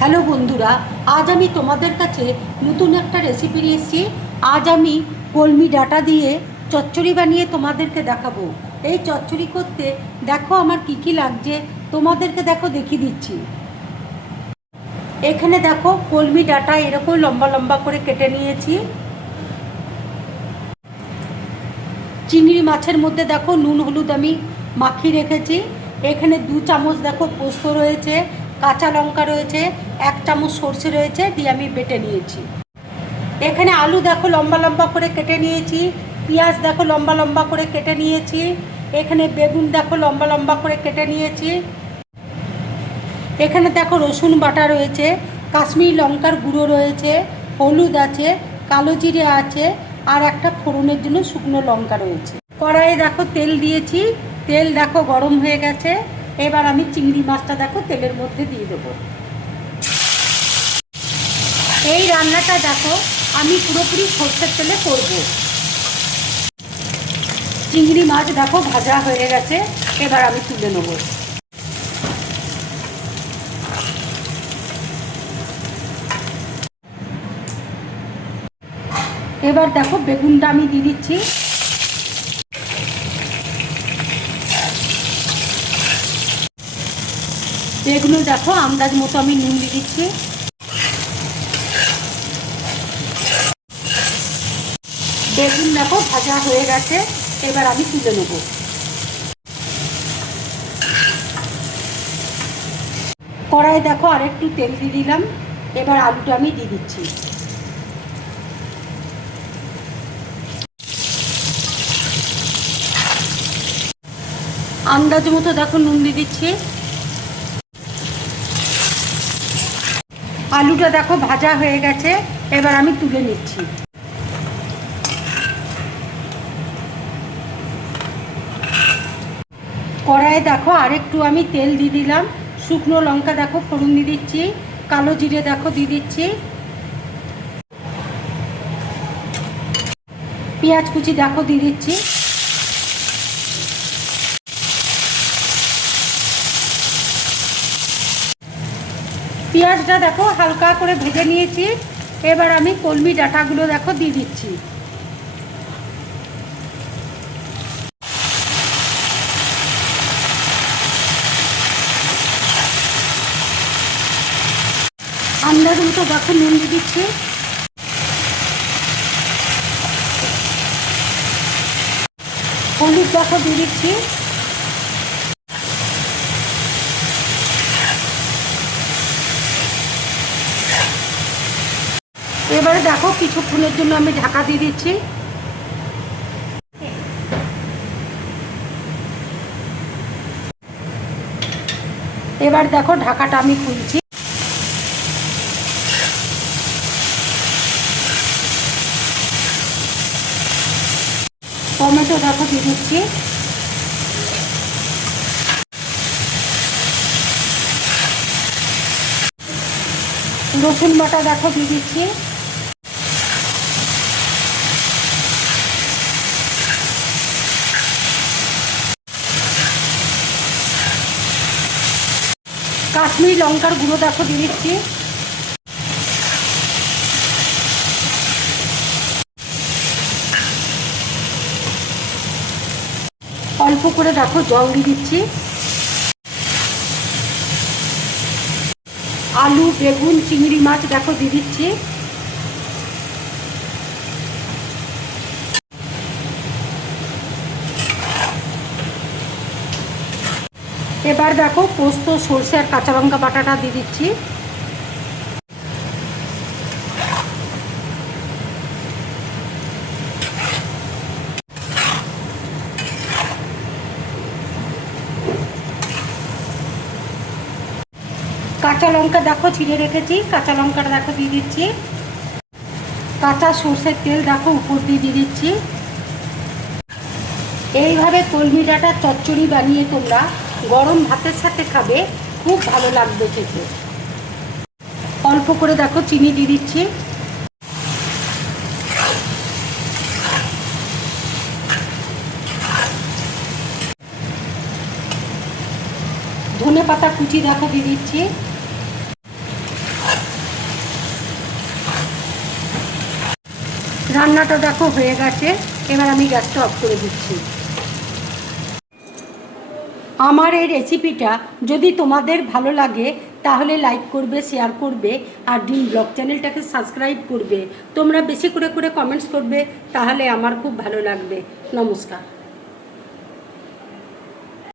Hello বন্ধুরা, আজ আমি তোমাদের কাছে নতুন একটা রেসিপি নিয়ে এসেছি। আজ আমি কলমি ডাঁটা দিয়ে চচ্চড়ি বানিয়ে তোমাদেরকে দেখাবো। এই চচ্চড়ি করতে দেখো আমার কি কি লাগছে, তোমাদেরকে দেখো দেখিয়ে দিচ্ছি। এখানে দেখো কলমি ডাঁটা এরকম লম্বা লম্বা করে কেটে নিয়েছি। চিংড়ি মাছের মধ্যে দেখো নুন হলুদ আমি মাখিয়ে রেখেছি। এখানে 2 চামচ দেখো পোস্ত রয়েছে, কাঁচা লঙ্কা রয়েছে, 1 চামচ সর্ষে রয়েছে, দিয়ে আমি বেটে নিয়েছি। এখানে আলু দেখো লম্বা লম্বা করে কেটে নিয়েছি, পেঁয়াজ দেখো লম্বা লম্বা করে কেটে নিয়েছি, এখানে বেগুন দেখো লম্বা লম্বা করে কেটে নিয়েছি। এখানে দেখো রসুন বাটা রয়েছে, কাশ্মীরি লঙ্কার গুঁড়ো রয়েছে, হলুদ আছে, কালো জিরে আছে, আর একটা ফোড়নের জন্য শুকনো লঙ্কা রয়েছে। কড়াইয়ে দেখো তেল দিয়েছি, তেল দেখো গরম হয়ে গেছে। এবার আমি চিংড়ি মাছটা দেখো তেলের মধ্যে দিয়ে দেবো। এই রান্নাটা দেখো আমি পুরোপুরি সর্ষের তেলে করব। চিংড়ি মাছ দেখো ভাজা হয়ে গেছে, এবার আমি তুলে নেব। এবার দেখো বেগুনটা আমি দিয়ে দিচ্ছি। বেগুনও দেখো আন্দাজ মতো আমি নুন দিয়ে দিচ্ছি। বেগুন দেখো ভাজা হয়ে গেছে, এবার আমি তুলে নেব। কড়াই দেখো আরেকটু তেল দিয়ে দিলাম, এবার আলুটা আমি দিয়ে দিচ্ছি। আন্দাজ মতো দেখো নুন দিয়ে দিচ্ছি। আলুটা দেখো ভাজা হয়ে গেছে, এবার আমি তুলে নিচ্ছি। কড়াইয়ে দেখো আরেকটু আমি তেল দিয়ে দিলাম, শুকনো লঙ্কা দেখো ফোড়ন দিয়ে দিচ্ছি, কালো জিরে দেখো দিয়ে দিচ্ছি, পেঁয়াজ কুচি দেখো দিয়ে দিচ্ছি। পেঁয়াজটা দেখো হালকা করে ভেজে নিয়েছি, এবার আমি কলমি ডাঁটাগুলো দেখো দিয়ে দিচ্ছি। আন্দাজ মতো দেখো নুন দিয়ে দিচ্ছি। হলুদ দেখো দিয়ে দিচ্ছি। এবারে দেখো কিছুক্ষণের জন্য আমি ঢাকা দিয়ে দিচ্ছি। এবার দেখো ঢাকাটা আমি খুলছি। টমেটো দেখো দিয়ে দিচ্ছি। রসুন বাটা দেখো দিয়ে দিচ্ছি। কাশ্মীরি লঙ্কার গুঁড়ো দেখো দিয়ে দিচ্ছি। অল্প করে দেখো জল দিয়ে দিচ্ছি। আলু বেগুন চিংড়ি মাছ দেখো দিয়ে দিচ্ছি। এবার দেখো পোস্ত সরষে আর কাঁচা লঙ্কা বাটাটা দিয়ে দিচ্ছি। কাঁচা লঙ্কা দেখো ছিঁড়ে রেখেছি, কাঁচা লঙ্কাটা দেখো দিয়ে দিচ্ছি। কাঁচা সর্ষের তেল দেখো উপর দিয়ে দিচ্ছি। এইভাবে কলমি ডাঁটার চচ্চড়ি বানিয়ে তোমরা গরম ভাতের সাথে খাবে, খুব ভালো লাগবে খেতে। অল্প করে দেখো চিনি দিয়ে দিচ্ছি। ধনে পাতা কুচি দেখো দিয়ে দিচ্ছি। রান্নাটা দেখো হয়ে গেছে, এবার আমি গ্যাসটা অফ করে দিচ্ছি। আমার এই রেসিপিটা যদি তোমাদের ভালো লাগে তাহলে লাইক করবে, শেয়ার করবে, আর ড্রিম ব্লগ চ্যানেলটাকে সাবস্ক্রাইব করবে। তোমরা বেশি করে কমেন্টস করবে, তাহলে আমার খুব ভালো লাগবে। নমস্কার।